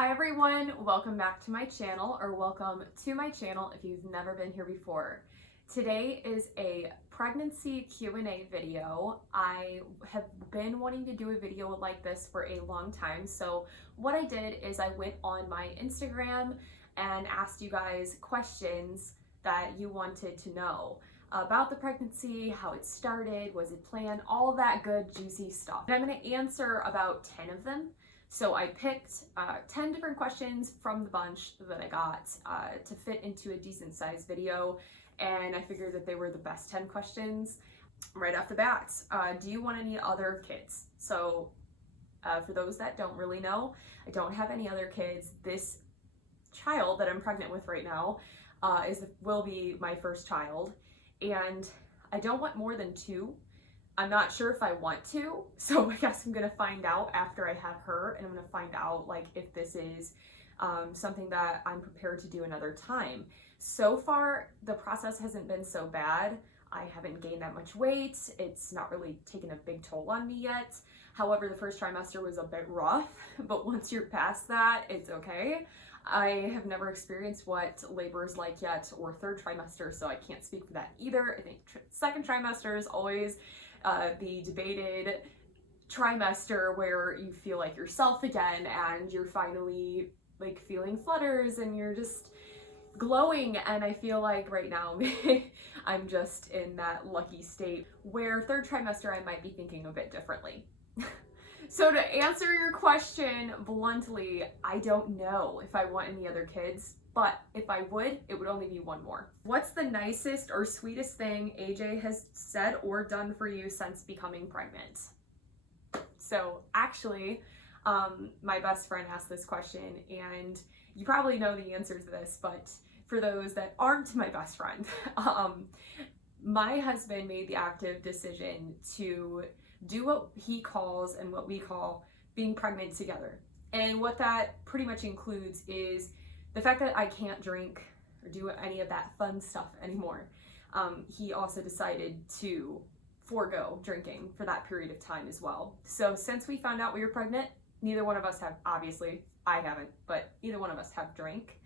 Hi everyone, welcome back to my channel, or welcome to my channel if you've never been here before. Today is a pregnancy Q&A video. I have been wanting to do a video like this for a long time, so what I did is I went on my Instagram and asked you guys questions that you wanted to know about the pregnancy, how it started, was it planned, all that good juicy stuff. And I'm going to answer about 10 of them. So I picked 10 different questions from the bunch that I got to fit into a decent sized video, and I figured that they were the best 10 questions. Right off the bat, do you want any other kids? So for those that don't really know, I don't have any other kids. This child that I'm pregnant with right now will be my first child, and I don't want more than 2. I'm not sure if I want to, so I guess I'm gonna find out after I have her, and I'm gonna find out like if this is something that I'm prepared to do another time. So far, the process hasn't been so bad. I haven't gained that much weight. It's not really taken a big toll on me yet. However, the first trimester was a bit rough, but once you're past that, it's okay. I have never experienced what labor is like yet, or third trimester, so I can't speak for that either. I think second trimester is always the debated trimester where you feel like yourself again and you're finally like feeling flutters and you're just glowing, and I feel like right now I'm just in that lucky state where third trimester I might be thinking a bit differently. So to answer your question bluntly, I don't know if I want any other kids, but if I would, it would only be one more. What's the nicest or sweetest thing AJ has said or done for you since becoming pregnant? So actually, my best friend asked this question, and you probably know the answer to this, but for those that aren't my best friend, my husband made the active decision to do what he calls and what we call being pregnant together. And what that pretty much includes is the fact that I can't drink or do any of that fun stuff anymore. He also decided to forego drinking for that period of time as well. So since we found out we were pregnant, neither one of us have, obviously, I haven't, but neither one of us have drank.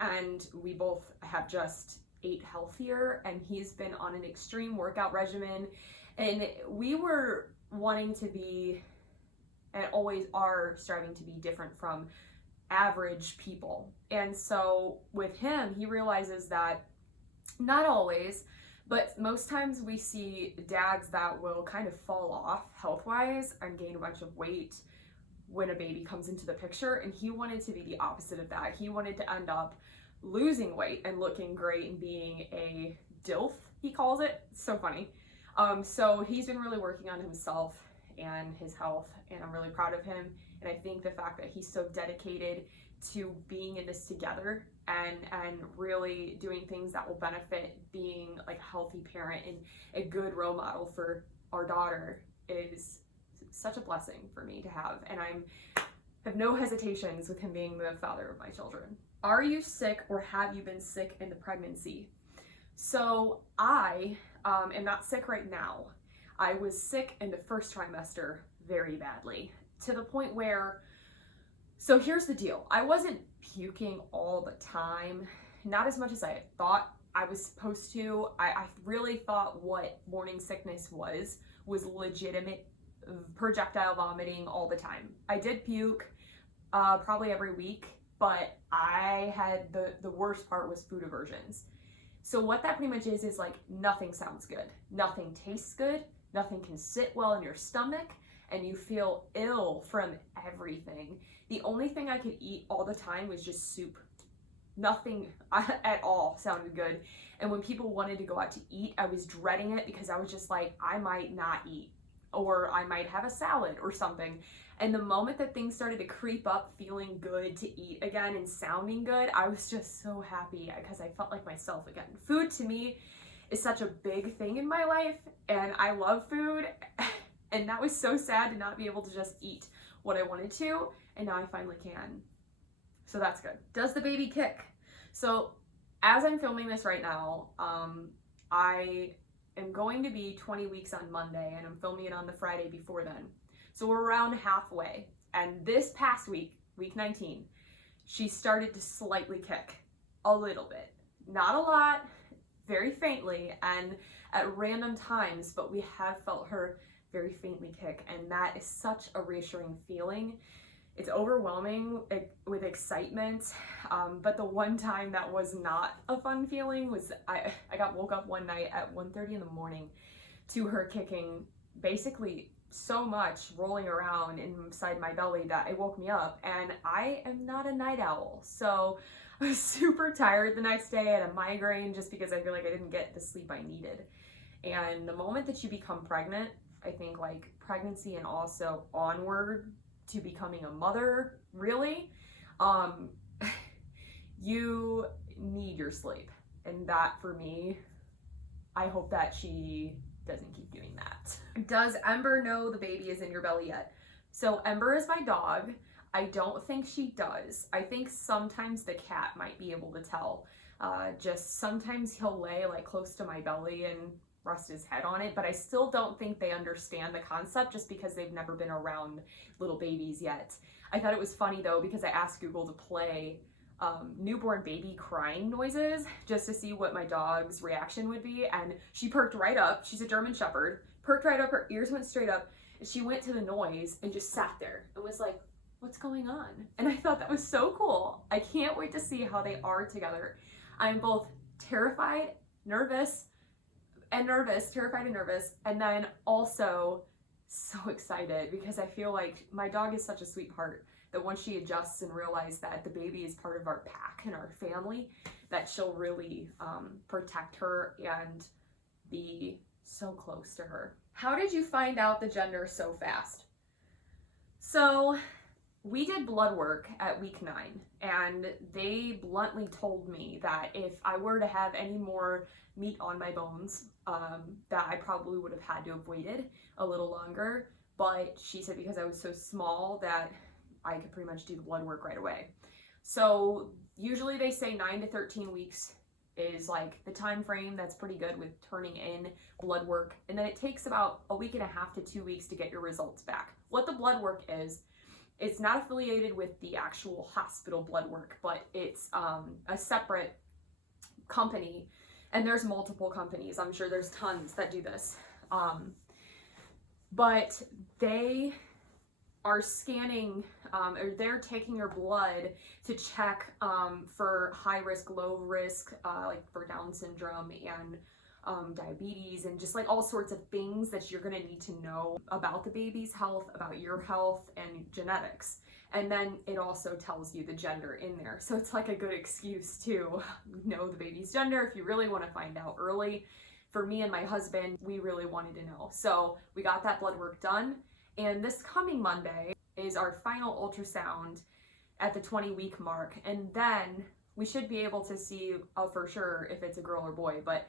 And we both have just ate healthier, and he's been on an extreme workout regimen. And we were wanting to be, and always are striving to be, different from average people. And so with him, he realizes that not always, but most times we see dads that will kind of fall off health-wise and gain a bunch of weight when a baby comes into the picture, and he wanted to be the opposite of that. He wanted to end up losing weight and looking great and being a DILF, he calls it. It's so funny. So he's been really working on himself and his health, and I'm really proud of him. And I think the fact that he's so dedicated to being in this together and really doing things that will benefit being like a healthy parent and a good role model for our daughter is such a blessing for me to have. And I have no hesitations with him being the father of my children. Are you sick, or have you been sick in the pregnancy? So I am not sick right now. I was sick in the first trimester very badly, to the point where, so here's the deal. I wasn't puking all the time, not as much as I had thought I was supposed to. I really thought what morning sickness was legitimate projectile vomiting all the time. I did puke probably every week, but I had the worst part was food aversions. So what that pretty much is like nothing sounds good, nothing tastes good, nothing can sit well in your stomach, and you feel ill from everything. The only thing I could eat all the time was just soup. Nothing at all sounded good. And when people wanted to go out to eat, I was dreading it because I was just like, I might not eat, or I might have a salad or something. And the moment that things started to creep up, feeling good to eat again and sounding good, I was just so happy because I felt like myself again. Food to me is such a big thing in my life, and I love food. And that was so sad to not be able to just eat what I wanted to, and now I finally can. So that's good. Does the baby kick? So as I'm filming this right now, I am going to be 20 weeks on Monday, and I'm filming it on the Friday before then. So we're around halfway. And this past week, week 19, she started to slightly kick a little bit. Not a lot, very faintly, and at random times, but we have felt her very faintly kick, and that is such a reassuring feeling. It's overwhelming with excitement, but the one time that was not a fun feeling was I woke up one night at 1:30 in the morning to her kicking basically so much, rolling around inside my belly, that it woke me up, and I am not a night owl. So I was super tired the next day. I had a migraine just because I feel like I didn't get the sleep I needed. And the moment that you become pregnant, I think like pregnancy and also onward to becoming a mother, really, you need your sleep. And that, for me, I hope that she doesn't keep doing that. Does Ember know the baby is in your belly yet? So Ember is my dog. I don't think she does. I think sometimes the cat might be able to tell. Just sometimes he'll lay like close to my belly and rest his head on it, but I still don't think they understand the concept just because they've never been around little babies yet. I thought it was funny though, because I asked Google to play newborn baby crying noises just to see what my dog's reaction would be, and she perked right up. She's a German Shepherd, perked right up, her ears went straight up, and she went to the noise and just sat there and was like, what's going on? And I thought that was so cool. I can't wait to see how they are together. I'm both terrified, terrified and nervous, and then also so excited because I feel like my dog is such a sweetheart that once she adjusts and realizes that the baby is part of our pack and our family, that she'll really protect her and be so close to her. How did you find out the gender so fast? So we did blood work at week 9, and they bluntly told me that if I were to have any more meat on my bones, that I probably would have had to have waited a little longer. But she said because I was so small that I could pretty much do the blood work right away. So usually they say 9 to 13 weeks is like the time frame that's pretty good with turning in blood work. And then it takes about a week and a half to 2 weeks to get your results back. What the blood work is, it's not affiliated with the actual hospital blood work, but it's a separate company, and there's multiple companies. I'm sure there's tons that do this. But they are scanning, or they're taking your blood to check for high risk, low risk, like for Down syndrome and diabetes, and just like all sorts of things that you're gonna need to know about the baby's health, about your health, and genetics. And then it also tells you the gender in there. So it's like a good excuse to know the baby's gender if you really want to find out early. For me and my husband, we really wanted to know. So we got that blood work done. And this coming Monday is our final ultrasound at the 20-week mark. And then we should be able to see for sure if it's a girl or boy. But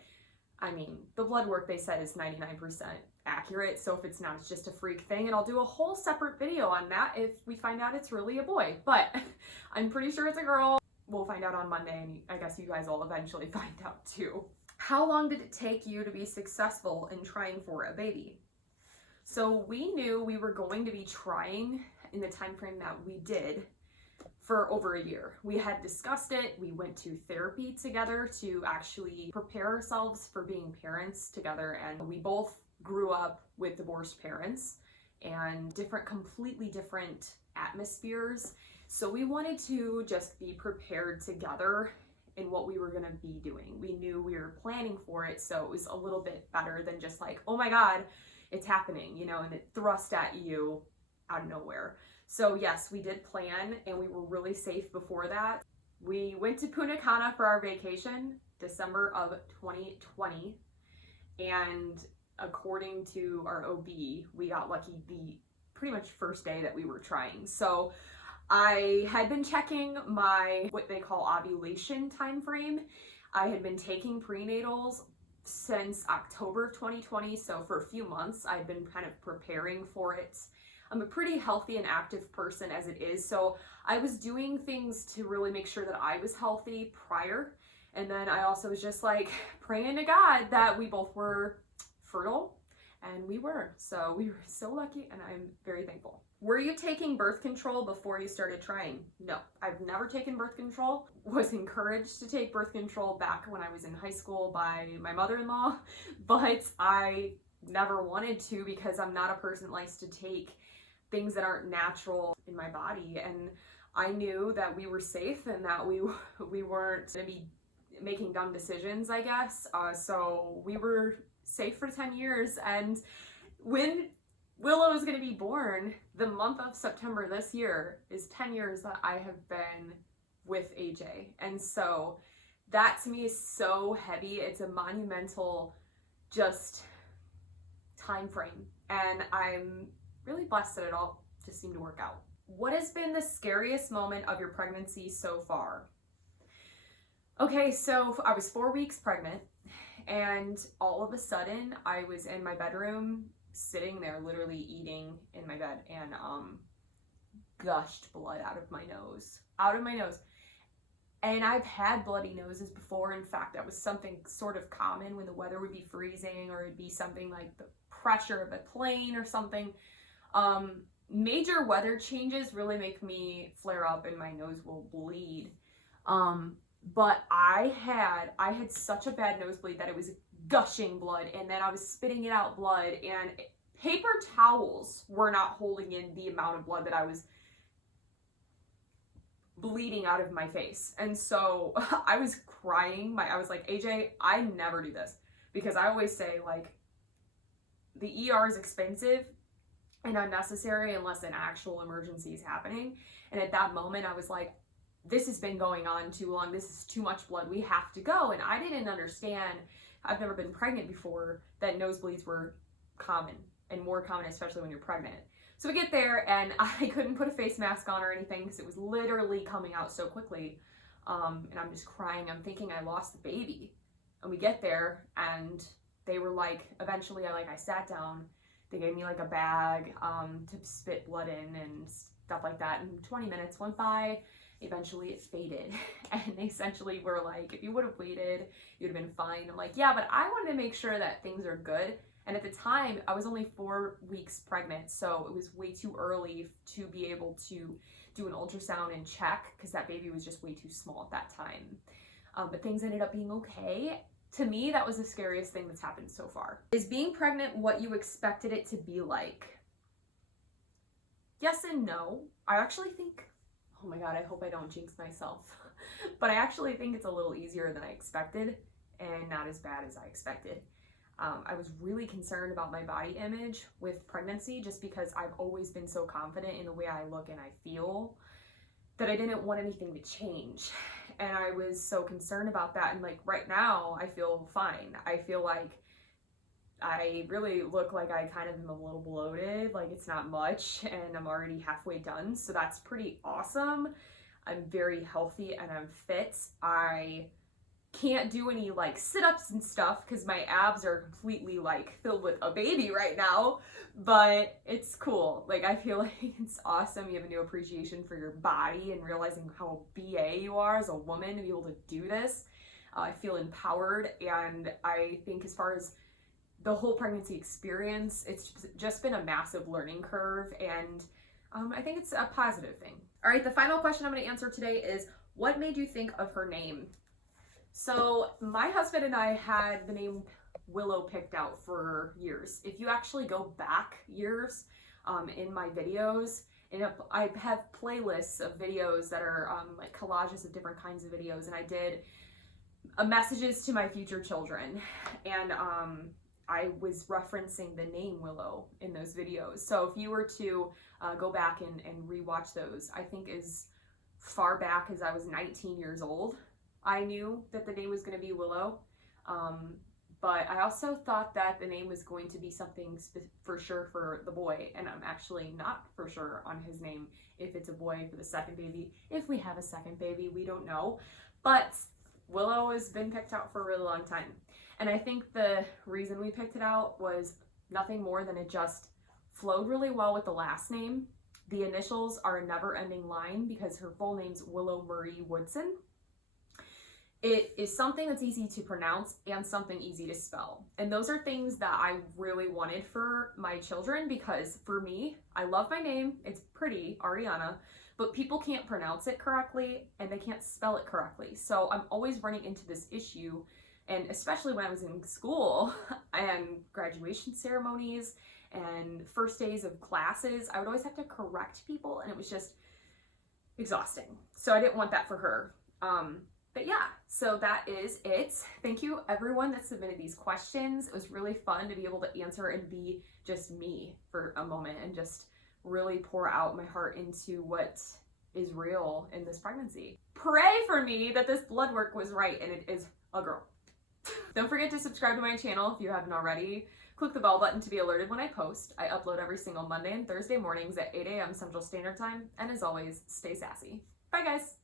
I mean, the blood work they said is 99% accurate. So if it's not, it's just a freak thing. And I'll do a whole separate video on that if we find out it's really a boy. But I'm pretty sure it's a girl. We'll find out on Monday, and I guess you guys will eventually find out too. How long did it take you to be successful in trying for a baby? So we knew we were going to be trying in the time frame that we did for over a year. We had discussed it. We went to therapy together to actually prepare ourselves for being parents together. And we both grew up with divorced parents and completely different atmospheres. So we wanted to just be prepared together in what we were going to be doing. We knew we were planning for it. So it was a little bit better than just like, oh my God, it's happening, you know, and it thrust at you out of nowhere. So yes, we did plan, and we were really safe before that. We went to Punta Cana for our vacation, December of 2020. And according to our OB, we got lucky the pretty much first day that we were trying. So I had been checking my, what they call ovulation time frame. I had been taking prenatals since October of 2020. So for a few months, I've been kind of preparing for it. I'm a pretty healthy and active person as it is. So I was doing things to really make sure that I was healthy prior. And then I also was just like praying to God that we both were fertile, and we were. So we were so lucky, and I'm very thankful. Were you taking birth control before you started trying? No, I've never taken birth control. Was encouraged to take birth control back when I was in high school by my mother-in-law, but I never wanted to because I'm not a person that likes to take things that aren't natural in my body. And I knew that we were safe and that we weren't going to be making dumb decisions, I guess. So we were safe for 10 years. And when Willow is going to be born, the month of September this year is 10 years that I have been with AJ. And so that to me is so heavy. It's a monumental just time frame. And I'm really blessed that it all just seemed to work out. What has been the scariest moment of your pregnancy so far? Okay, so I was 4 weeks pregnant, and all of a sudden I was in my bedroom sitting there literally eating in my bed, and gushed blood out of my nose. And I've had bloody noses before. In fact, that was something sort of common when the weather would be freezing, or it'd be something like the pressure of a plane or something. Major weather changes really make me flare up and my nose will bleed. But I had such a bad nosebleed that it was gushing blood, and then I was spitting it out blood, and paper towels were not holding in the amount of blood that I was bleeding out of my face. And so I was crying. I was like, AJ, I never do this, because I always say, like, the ER is expensive and unnecessary unless an actual emergency is happening. And at that moment I was like, this has been going on too long. This is too much blood. We have to go. And I didn't understand, I've never been pregnant before, that nosebleeds were common, and more common especially when you're pregnant. So we get there, and I couldn't put a face mask on or anything because it was literally coming out so quickly. And I'm just crying. I'm thinking I lost the baby. And we get there, and they were like, eventually I sat down. They gave me like a bag to spit blood in and stuff like that. And 20 minutes went by. Eventually it faded, and they essentially were like, if you would have waited, you'd have been fine. I'm like, yeah, but I wanted to make sure that things are good. And at the time I was only 4 weeks pregnant, so it was way too early to be able to do an ultrasound and check, because that baby was just way too small at that time. But things ended up being okay. To me, that was the scariest thing that's happened so far. Is being pregnant what you expected it to be like? Yes and no. I actually think, oh my God, I hope I don't jinx myself. But I actually think it's a little easier than I expected, and not as bad as I expected. I was really concerned about my body image with pregnancy, just because I've always been so confident in the way I look and I feel that I didn't want anything to change. And I was so concerned about that. And like right now, I feel fine. I feel like I really look like I kind of am a little bloated, like it's not much, and I'm already halfway done. So that's pretty awesome. I'm very healthy and I'm fit. I can't do any like sit-ups and stuff because my abs are completely like filled with a baby right now, but it's cool. Like I feel like it's awesome. You have a new appreciation for your body and realizing how BA you are as a woman to be able to do this. I feel empowered, and I think as far as the whole pregnancy experience, it's just been a massive learning curve, and I think it's a positive thing. All right, the final question I'm going to answer today is, what made you think of her name? So my husband and I had the name Willow picked out for years. If you actually go back years in my videos, and I have playlists of videos that are like collages of different kinds of videos, and I did messages to my future children, and I was referencing the name Willow in those videos. So if you were to go back and rewatch those, I think as far back as I was 19 years old, I knew that the name was going to be Willow. But I also thought that the name was going to be something for sure for the boy, and I'm actually not for sure on his name if it's a boy for the second baby. If we have a second baby, we don't know. But Willow has been picked out for a really long time. And I think the reason we picked it out was nothing more than it just flowed really well with the last name. The initials are a never-ending line because her full name's Willow Marie Woodson. it is something that's easy to pronounce and something easy to spell. And those are things that I really wanted for my children, because for me, I love my name. It's pretty, Ariana, but people can't pronounce it correctly and they can't spell it correctly. So I'm always running into this issue. And especially when I was in school and graduation ceremonies and first days of classes, I would always have to correct people, and it was just exhausting. So I didn't want that for her. But yeah, so that is it. Thank you everyone that submitted these questions. It was really fun to be able to answer and be just me for a moment and just really pour out my heart into what is real in this pregnancy. Pray for me that this blood work was right, and it is a girl. Don't forget to subscribe to my channel if you haven't already. Click the bell button to be alerted when I post. I upload every single Monday and Thursday mornings at 8 a.m. Central Standard Time. And as always, stay sassy. Bye guys!